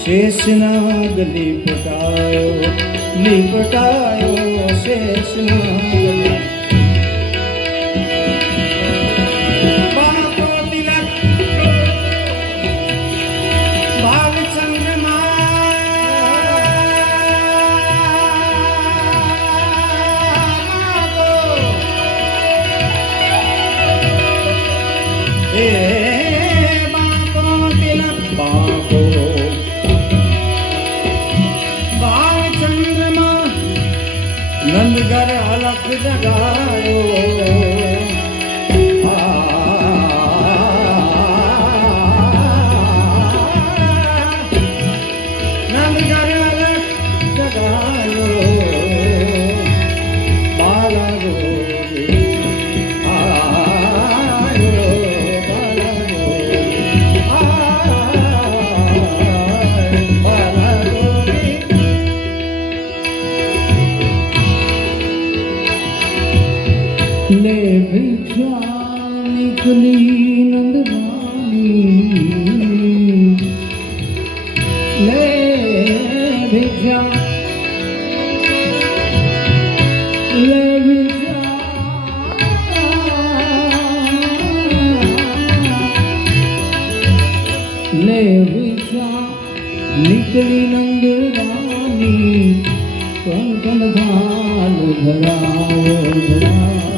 શેષનાગ લીપટાયો લીપટાયો શેષનાગ બાપો God. ચકલી નંદવાની લે ભેજા લે ભેજા લે ભેજા નીકળી નંદવાની કંકણ ધાલ ધરાવ ધરાવ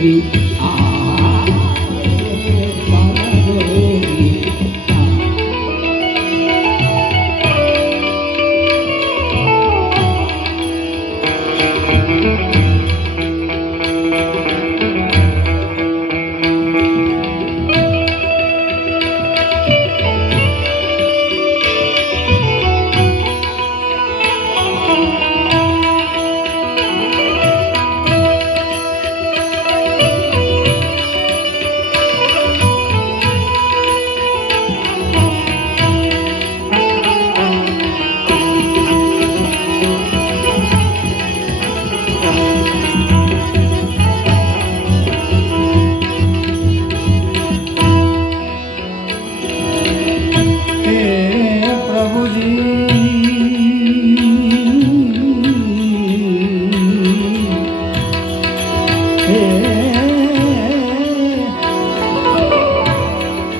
Thank you.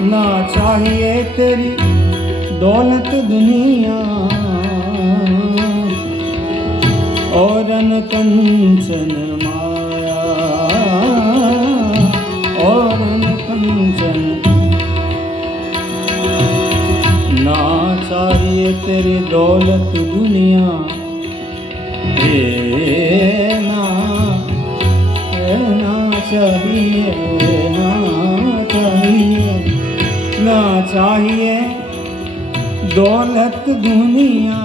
ना चाहिए तेरी दौलत दुनिया और न कंचन माया और न कंचन ना चाहिए तेरी दौलत दुनिया चाहिए दौलत दुनिया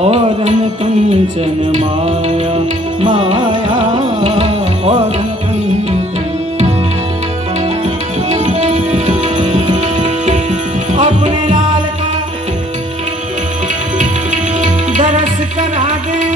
और कंचन माया माया और अपने लाल का दरस करा दे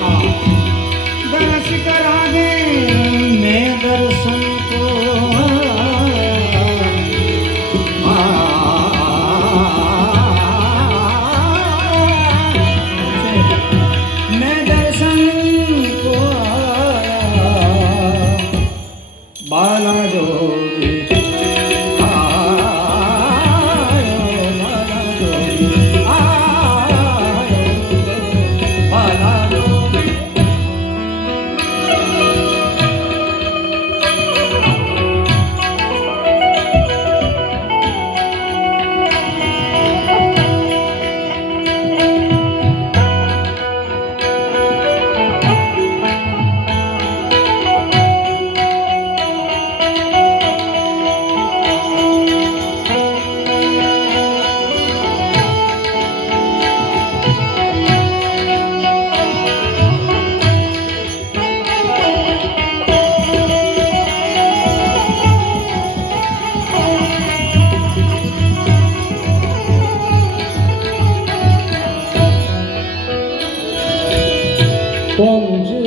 का दर्श करा दे